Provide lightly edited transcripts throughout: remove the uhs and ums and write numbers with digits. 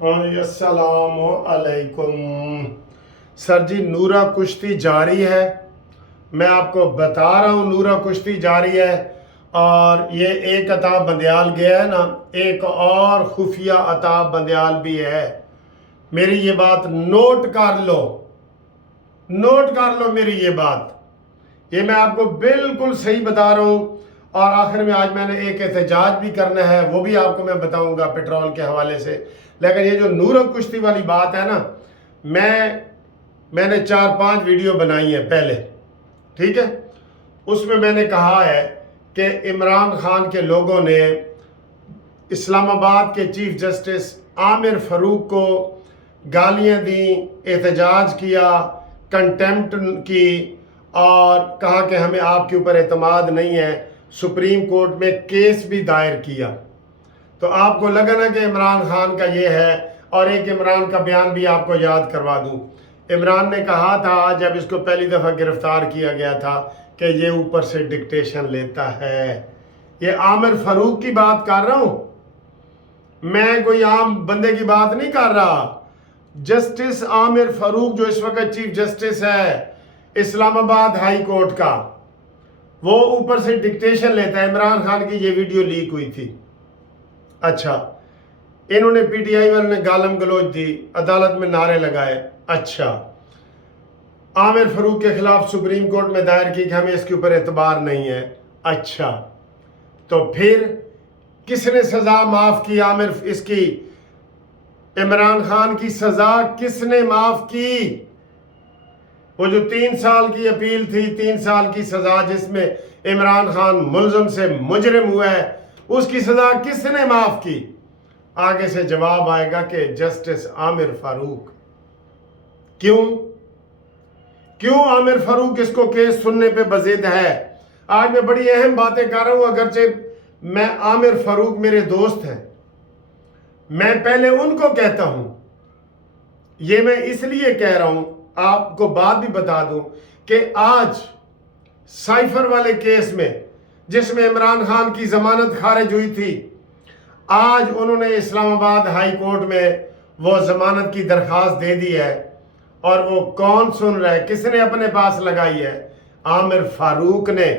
अस्सलाम अलैकुम। सर जी, नूरा कुश्ती जारी है। मैं आपको बता रहा हूँ नूरा कुश्ती जारी है। और ये एक अताब बंदयाल गया है ना, एक और खुफिया अताब बंदयाल भी है। मेरी ये बात नोट कर लो, नोट कर लो मेरी ये बात। ये मैं आपको बिल्कुल सही बता रहा हूँ। और आखिर में आज मैंने एक एहतजाज भी करना है, वो भी आपको मैं बताऊंगा पेट्रोल के हवाले से। लेकिन ये जो नूर कुश्ती वाली बात है ना, मैंने 4-5 वीडियो बनाई है पहले, ठीक है। उसमें मैंने कहा है कि इमरान खान के लोगों ने इस्लामाबाद के चीफ जस्टिस आमिर फ़ारूक को गालियां दी, एहतजाज किया, कंटेम्प्ट की और कहा कि हमें आपके ऊपर एतमाद नहीं है। सुप्रीम कोर्ट में केस भी दायर किया। तो आपको लगा ना कि इमरान खान का ये है। और एक इमरान का बयान भी आपको याद करवा दूं। इमरान ने कहा था जब इसको पहली दफ़ा गिरफ्तार किया गया था कि ये ऊपर से डिक्टेशन लेता है। ये आमिर फ़ारूक की बात कर रहा हूं, मैं कोई आम बंदे की बात नहीं कर रहा। जस्टिस आमिर फ़ारूक जो इस वक्त चीफ जस्टिस है इस्लामाबाद हाई कोर्ट का, वो ऊपर से डिक्टेशन लेता है। इमरान खान की ये वीडियो लीक हुई थी। अच्छा, इन्होंने पीटीआई वालों ने गालम गलोच दी, अदालत में नारे लगाए। अच्छा, आमिर फ़ारूक के खिलाफ सुप्रीम कोर्ट में दायर की कि हमें इसके ऊपर एतबार नहीं है। अच्छा, तो फिर किसने सजा माफ की? आमिर इसकी इमरान खान की सजा किसने माफ की? वो जो 3 साल की अपील थी, 3 साल की सजा जिसमें इमरान खान मुलजम से मुजरिम हुआ है, उसकी सजा किसने माफ की? आगे से जवाब आएगा कि जस्टिस आमिर फ़ारूक। क्यों आमिर फ़ारूक इसको केस सुनने पे बज़िद है? आज मैं बड़ी अहम बातें कर रहा हूं, अगरचे मैं आमिर फ़ारूक मेरे दोस्त हैं, मैं पहले उनको कहता हूं। ये मैं इसलिए कह रहा हूं, आपको बात भी बता दूं कि आज साइफर वाले केस में जिसमें इमरान खान की जमानत खारिज हुई थी, आज उन्होंने इस्लामाबाद हाई कोर्ट में वो जमानत की दरखास्त दे दी है। और वो कौन सुन रहा है, किसने अपने पास लगाई है? आमिर फ़ारूक ने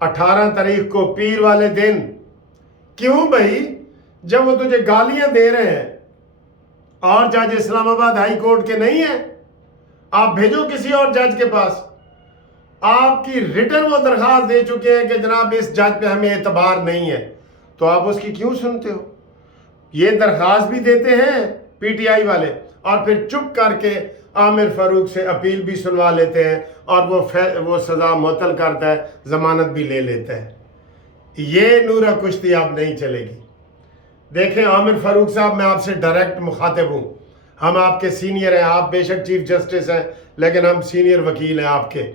18 तारीख को, पीर वाले दिन। क्यों भाई? जब वो तुझे गालियां दे रहे हैं और जज इस्लामाबाद हाई कोर्ट के नहीं है, आप भेजो किसी और जज के पास। आपकी रिटर्न वो दरखास्त दे चुके हैं कि जनाब इस जज पे हमें एतबार नहीं है, तो आप उसकी क्यों सुनते हो? ये दरखास्त भी देते हैं पीटीआई वाले और फिर चुप करके आमिर फ़ारूक से अपील भी सुनवा लेते हैं और वो सज़ा मुअत्तल करता है, ज़मानत भी ले लेता है। ये नूरा कुश्ती आप नहीं चलेगी। देखें आमिर फ़ारूक साहब, मैं आपसे डायरेक्ट मुखातिब हूँ। हम आपके सीनियर हैं, आप बेशक चीफ जस्टिस हैं, लेकिन हम सीनियर वकील हैं आपके।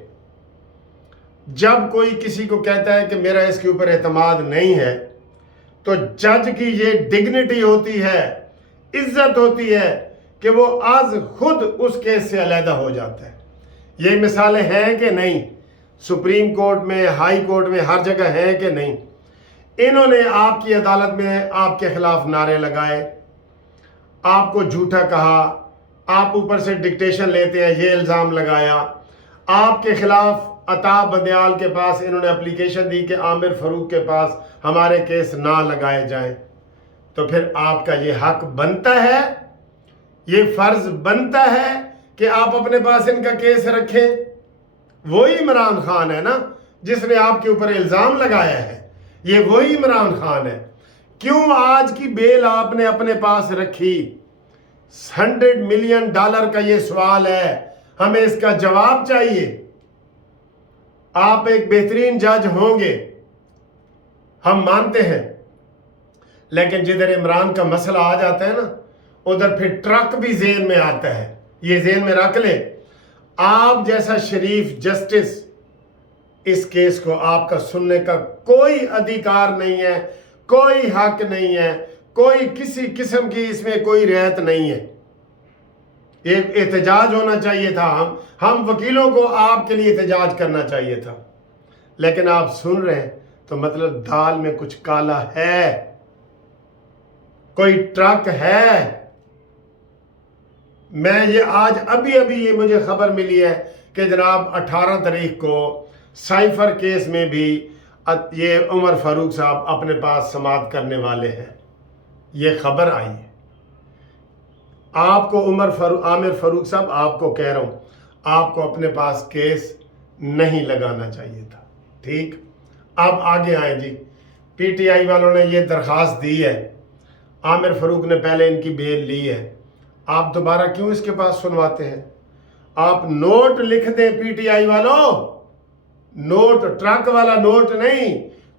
जब कोई किसी को कहता है कि मेरा इसके ऊपर एतमाद नहीं है, तो जज की ये डिग्निटी होती है, इज्जत होती है कि वो आज खुद उस केस से अलहदा हो जाता है। ये मिसालें हैं कि नहीं? सुप्रीम कोर्ट में, हाई कोर्ट में, हर जगह है कि नहीं? इन्होंने आपकी अदालत में आपके खिलाफ नारे लगाए, आपको झूठा कहा, आप ऊपर से डिक्टेशन लेते हैं, ये इल्ज़ाम लगाया। आपके खिलाफ अताब बंदयाल के पास इन्होंने एप्लीकेशन दी कि आमिर फ़ारूक के पास हमारे केस ना लगाए जाएं। तो फिर आपका ये हक बनता है, ये फ़र्ज़ बनता है कि आप अपने पास इनका केस रखें। वही इमरान खान है ना जिसने आपके ऊपर इल्ज़ाम लगाया है, ये वही इमरान खान है। क्यों आज की बेल आपने अपने पास रखी? $100 मिलियन का ये सवाल है, हमें इसका जवाब चाहिए। आप एक बेहतरीन जज होंगे, हम मानते हैं, लेकिन जिधर इमरान का मसला आ जाता है ना, उधर फिर ट्रक भी जेन में आता है। ये जेन में रख ले, आप जैसा शरीफ जस्टिस, इस केस को आपका सुनने का कोई अधिकार नहीं है, कोई हक नहीं है, कोई किसी किस्म की इसमें कोई रियायत नहीं है। ये एहतजाज होना चाहिए था, हम वकीलों को आपके लिए एहतजाज करना चाहिए था, लेकिन आप सुन रहे हैं तो मतलब दाल में कुछ काला है, कोई ट्रक है। मैं ये आज अभी ये मुझे खबर मिली है कि जनाब 18 तारीख को साइफर केस में भी ये उमर फारूक साहब अपने पास समाअत करने वाले हैं। ये खबर आई है। आपको आमिर फारूक साहब, आपको कह रहा हूँ, आपको अपने पास केस नहीं लगाना चाहिए था। ठीक, अब आगे आए जी। पीटीआई वालों ने ये दरख्वास्त दी है, आमिर फारूक ने पहले इनकी बेल ली है, आप दोबारा क्यों इसके पास सुनवाते हैं? आप नोट लिख दें पीटीआई वालों, नोट, ट्रक वाला नोट नहीं,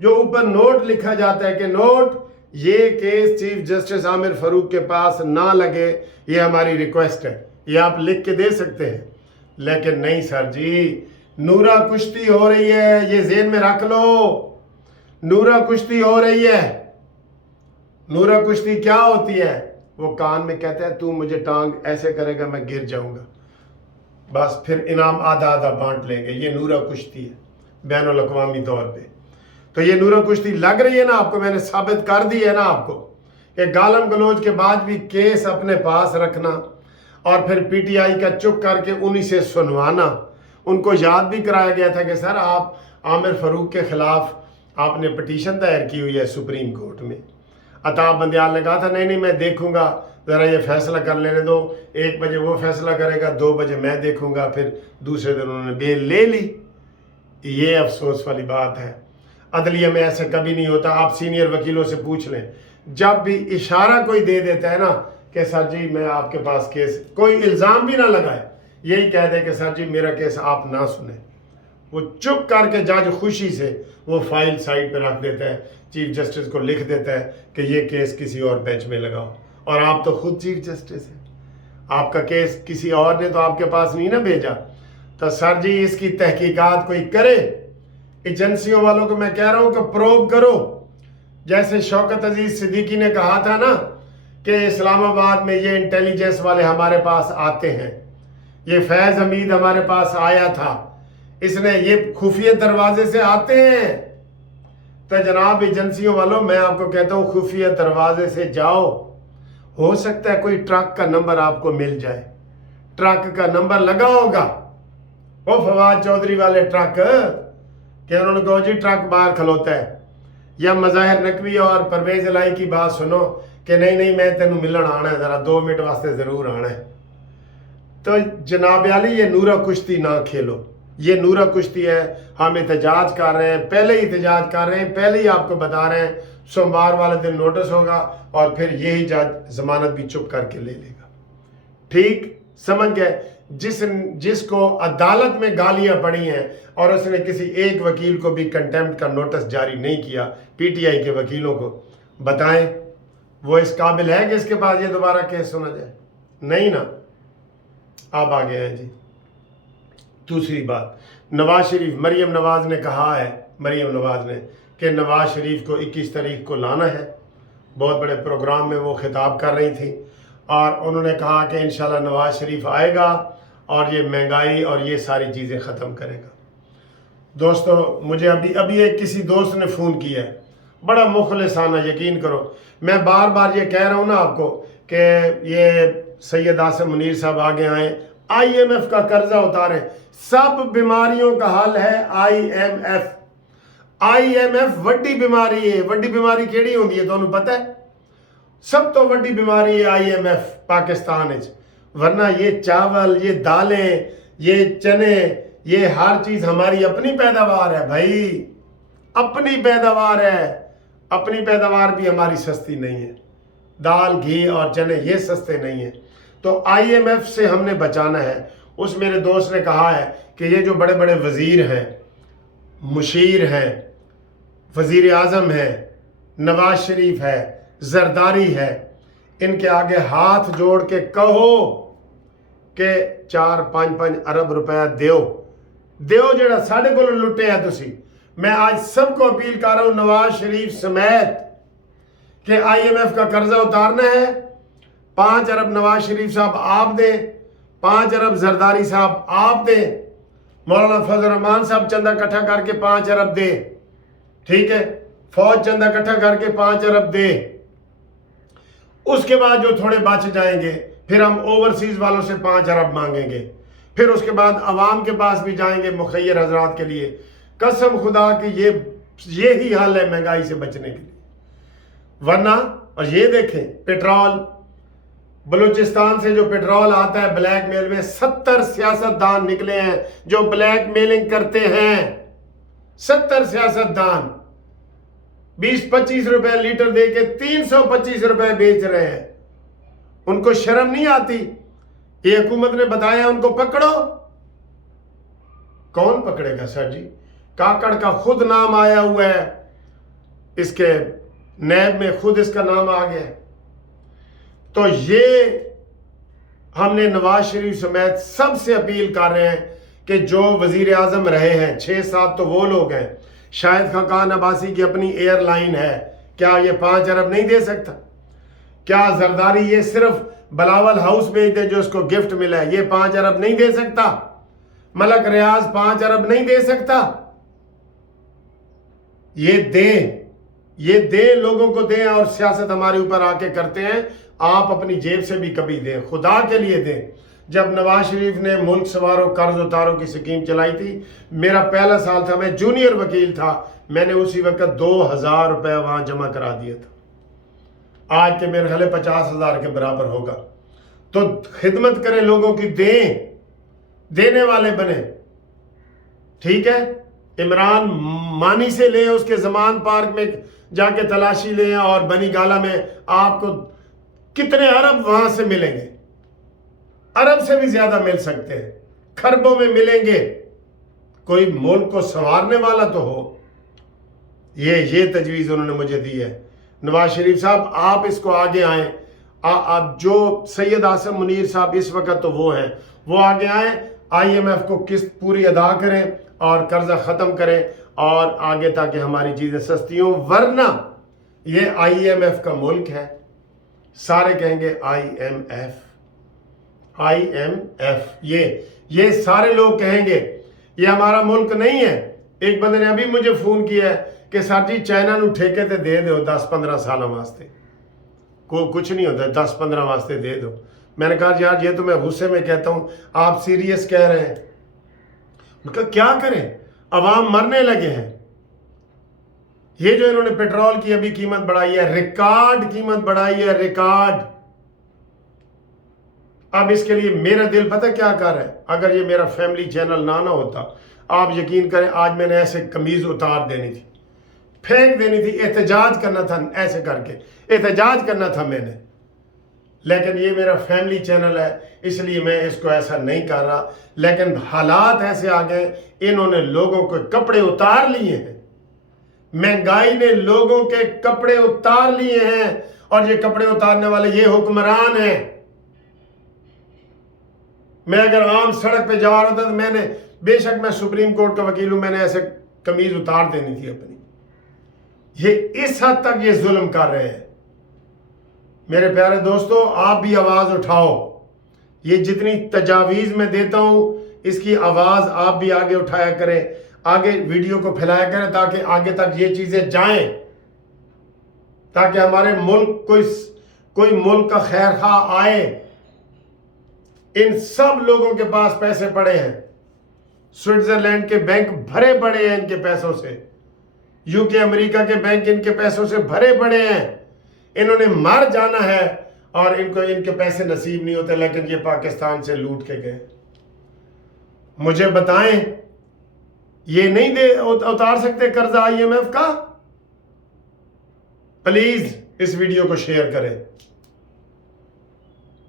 जो ऊपर नोट लिखा जाता है कि नोट ये case chief justice Aamir Farooq के पास ना लगे, ये हमारी रिक्वेस्ट है, ये आप लिख के दे सकते हैं। लेकिन नहीं सर जी, नूरा कुश्ती हो रही है, ये ज़हन में रख लो, नूरा कुश्ती हो रही है। नूरा कुश्ती क्या होती है? वो कान में कहता है तू मुझे टांग ऐसे करेगा मैं गिर जाऊंगा, बस फिर इनाम आधा आधा बांट लेंगे। ये नूरा कुश्ती है बैनुल अक़वामी तौर पे। तो ये नूरा कुश्ती लग रही है ना आपको, मैंने साबित कर दी है ना आपको कि गालम गलोच के बाद भी केस अपने पास रखना और फिर पीटीआई का चुप करके उन्हीं से सुनवाना। उनको याद भी कराया गया था कि सर आप आमिर फारूक के खिलाफ आपने पटिशन दायर की हुई है सुप्रीम कोर्ट में। अताब बंदियाल ने कहा था नहीं मैं देखूंगा, ज़रा ये फैसला कर लेने दो, 1 बजे वो फैसला करेगा, 2 बजे मैं देखूंगा, फिर दूसरे दिन उन्होंने बेल ले ली। ये अफसोस वाली बात है, अदलिया में ऐसा कभी नहीं होता। आप सीनियर वकीलों से पूछ लें, जब भी इशारा कोई दे देता है ना कि सर जी मैं आपके पास केस, कोई इल्ज़ाम भी ना लगाए, यही कह दे कि सर जी मेरा केस आप ना सुने, वो चुप करके जज खुशी से वो फाइल साइड पे रख देता है, चीफ जस्टिस को लिख देता है कि ये केस किसी और बेंच में लगाओ। और आप तो खुद चीफ जस्टिस हैं, आपका केस किसी और ने तो आपके पास नहीं ना भेजा। तो सर जी इसकी तहकीकात कोई करे, एजेंसियों वालों को मैं कह रहा हूँ कि प्रोब करो। जैसे शौकत अजीज सिद्दीकी ने कहा था ना कि इस्लामाबाद में ये इंटेलिजेंस वाले हमारे पास आते हैं, ये फैज़ हमीद हमारे पास आया था, इसने ये खुफिया दरवाजे से आते हैं। तो जनाब एजेंसियों वालों मैं आपको कहता हूँ खुफिया दरवाजे से जाओ, हो सकता है कोई ट्रक का नंबर आपको मिल जाए, ट्रक का नंबर लगा होगा, वो फवाद चौधरी वाले ट्रक कि उन्होंने कहा जी ट्रक बाहर खलोता है, या मज़ाहिर नकवी और परवेज इलाही की बात सुनो कि नहीं मैं तेनू मिलन आना है, ज़रा 2 मिनट वास्ते ज़रूर आना है। तो जनाब आली ये नूरा कुश्ती ना खेलो, ये नूरा कुश्ती है। हम एहतजाज कर रहे हैं, पहले ही एहतजाज कर रहे हैं, पहले ही आपको बता रहे हैं सोमवार वाले दिन नोटिस होगा और फिर यही जज जमानत भी चुप करके ले लेगा। ठीक समझ गए? जिसको अदालत में गालियां पड़ी हैं और उसने किसी एक वकील को भी कंटेम्प्ट का नोटिस जारी नहीं किया, पीटीआई के वकीलों को बताएं वो इस काबिल है कि इसके बाद ये दोबारा केस सुना जाए? नहीं ना। आप आ गए हैं जी। दूसरी बात, नवाज शरीफ, मरियम नवाज ने कहा है, मरियम नवाज ने कि नवाज शरीफ को 21 तारीख को लाना है। बहुत बड़े प्रोग्राम में वो खिताब कर रही थी और उन्होंने कहा कि इंशाल्लाह नवाज शरीफ आएगा और ये महंगाई और ये सारी चीज़ें ख़त्म करेगा। दोस्तों मुझे अभी एक किसी दोस्त ने फ़ोन किया है, बड़ा मुखलिसाना, यकीन करो मैं बार बार ये कह रहा हूँ ना आपको कि ये सैयद आसिम मुनीर साहब आगे आए, IMF का कर्जा उतारें, सब बीमारियों का हल है IMF। IMF वड्डी बीमारी है। वड्डी बीमारी केड़ी होंदी है तुहानू पता है? सब तो वड्डी बीमारी है IMF पाकिस्तान है, वरना ये चावल, ये दालें, ये चने, ये हर चीज़ हमारी अपनी पैदावार है भाई, अपनी पैदावार है। अपनी पैदावार भी हमारी सस्ती नहीं है, दाल घी और चने ये सस्ते नहीं हैं। तो IMF से हमने बचाना है। उस मेरे दोस्त ने कहा है कि ये जो बड़े बड़े वज़ीर हैं, मुशीर हैं, वज़ीर आज़म है, नवाज शरीफ है, जरदारी है, इनके आगे हाथ जोड़ के कहो कि 4-5 अरब रुपया दियो जेड़ा साढ़े को लुटे है तुसी। मैं आज सबको अपील कर रहा हूँ नवाज शरीफ समेत कि IMF का कर्जा उतारना है। 5 अरब नवाज शरीफ साहब आप दें, 5 अरब जरदारी साहब आप दें, मौलाना फजल रहमान साहब चंदा इकट्ठा करके 5 अरब दे, ठीक है, फौज चंदा इकट्ठा करके 5 अरब दे। उसके बाद जो थोड़े बच जाएंगे پھر ہم اوورسیز والوں سے 5 ارب مانگیں گے، پھر اس کے بعد عوام کے پاس بھی جائیں گے مخیر حضرات کے لیے۔ قسم خدا کی یہی حل ہے مہنگائی سے بچنے کے لیے، ورنہ اور یہ دیکھیں پٹرول، بلوچستان سے جو پٹرول آتا ہے بلیک میل میں 70 سیاستدان نکلے ہیں جو بلیک میلنگ کرتے ہیں، 70 سیاستدان 20-25 روپے لیٹر دے کے 325 روپے بیچ رہے ہیں۔ ان کو شرم نہیں آتی؟ یہ حکومت نے بتایا ان کو پکڑو۔ کون پکڑے گا سر جی؟ کاکڑ کا خود نام آیا ہوا ہے، اس کے نیب میں خود اس کا نام آ گیا۔ تو یہ ہم نے نواز شریف سمیت سب سے اپیل کر رہے ہیں کہ جو وزیر اعظم رہے ہیں 6-7 تو وہ لوگ ہیں، شاہد خاقان عباسی کی اپنی ایئر لائن ہے، کیا یہ 5 ارب نہیں دے سکتا؟ کیا زرداری یہ صرف بلاول ہاؤس بھیج دے جو اس کو گفٹ ملا ہے، یہ 5 ارب نہیں دے سکتا؟ ملک ریاض 5 ارب نہیں دے سکتا؟ یہ دیں لوگوں کو دیں، اور سیاست ہمارے اوپر آ کے کرتے ہیں، آپ اپنی جیب سے بھی کبھی دیں، خدا کے لیے دیں۔ جب نواز شریف نے ملک سوارو قرض اتارو کی سکیم چلائی تھی، میرا پہلا سال تھا، میں جونیئر وکیل تھا، میں نے اسی وقت 2000 روپے وہاں جمع کرا دیا تھا، آج کے میرے خیال 50,000 کے برابر ہوگا۔ تو خدمت کریں لوگوں کی، دیں، دینے والے بنے، ٹھیک ہے؟ عمران مانی سے لیں، اس کے زمان پارک میں جا کے تلاشی لیں، اور بنی گالا میں آپ کو کتنے ارب وہاں سے ملیں گے، ارب سے بھی زیادہ مل سکتے ہیں، خربوں میں ملیں گے۔ کوئی ملک کو سنوارنے والا تو ہو۔ یہ تجویز انہوں نے مجھے دی ہے۔ نواز شریف صاحب آپ اس کو آگے آئیں، آپ جو سید عاصم منیر صاحب اس وقت تو وہ ہیں، وہ آگے آئیں، IMF کو قسط پوری ادا کریں اور قرضہ ختم کریں، اور آگے تاکہ ہماری چیزیں سستی ہوں، ورنہ یہ IMF کا ملک ہے، سارے کہیں گے IMF، یہ سارے لوگ کہیں گے یہ ہمارا ملک نہیں ہے۔ ایک بندے نے ابھی مجھے فون کیا ہے کہ سر جی چائنا نو ٹھیکے تے دے دو 10-15 سالوں واسطے، کچھ نہیں ہوتا ہے، 10-15 واسطے دے دو۔ میں نے کہا یار یہ تو میں غصے میں کہتا ہوں، آپ سیریس کہہ رہے ہیں، کیا کریں، عوام مرنے لگے ہیں۔ یہ جو انہوں نے پیٹرول کی ابھی قیمت بڑھائی ہے، ریکارڈ قیمت بڑھائی ہے، ریکارڈ۔ اب اس کے لیے میرا دل پتہ کیا کر رہا ہے؟ اگر یہ میرا فیملی چینل نہ ہوتا، آپ یقین کریں آج میں نے ایسے قمیض اتار دینی تھی، پھینک دینی تھی، احتجاج کرنا تھا، ایسے کر کے احتجاج کرنا تھا میں نے، لیکن یہ میرا فیملی چینل ہے اس لیے میں اس کو ایسا نہیں کر رہا۔ لیکن حالات ایسے آ گئے، انہوں نے لوگوں کے کپڑے اتار لیے ہیں، مہنگائی نے لوگوں کے کپڑے اتار لیے ہیں، اور یہ کپڑے اتارنے والے یہ حکمران ہیں۔ میں اگر عام سڑک پہ جا رہا تھا تو میں نے، بے شک میں سپریم کورٹ کا وکیل ہوں، میں نے ایسے قمیض اتار دینی تھی اپنی۔ یہ اس حد تک یہ ظلم کر رہے ہیں۔ میرے پیارے دوستو، آپ بھی آواز اٹھاؤ، یہ جتنی تجاویز میں دیتا ہوں اس کی آواز آپ بھی آگے اٹھایا کریں، آگے ویڈیو کو پھیلایا کریں تاکہ آگے تک یہ چیزیں جائیں، تاکہ ہمارے ملک کوئی ملک کا خیر خواہ آئے۔ ان سب لوگوں کے پاس پیسے پڑے ہیں، سوئٹزرلینڈ کے بینک بھرے پڑے ہیں ان کے پیسوں سے، UK امریکہ کے بینک ان کے پیسوں سے بھرے پڑے ہیں۔ انہوں نے مر جانا ہے اور ان کے پیسے نصیب نہیں ہوتے، لیکن یہ پاکستان سے لوٹ کے گئے۔ مجھے بتائیں یہ نہیں اتار سکتے قرضہ IMF کا؟ پلیز اس ویڈیو کو شیئر کریں۔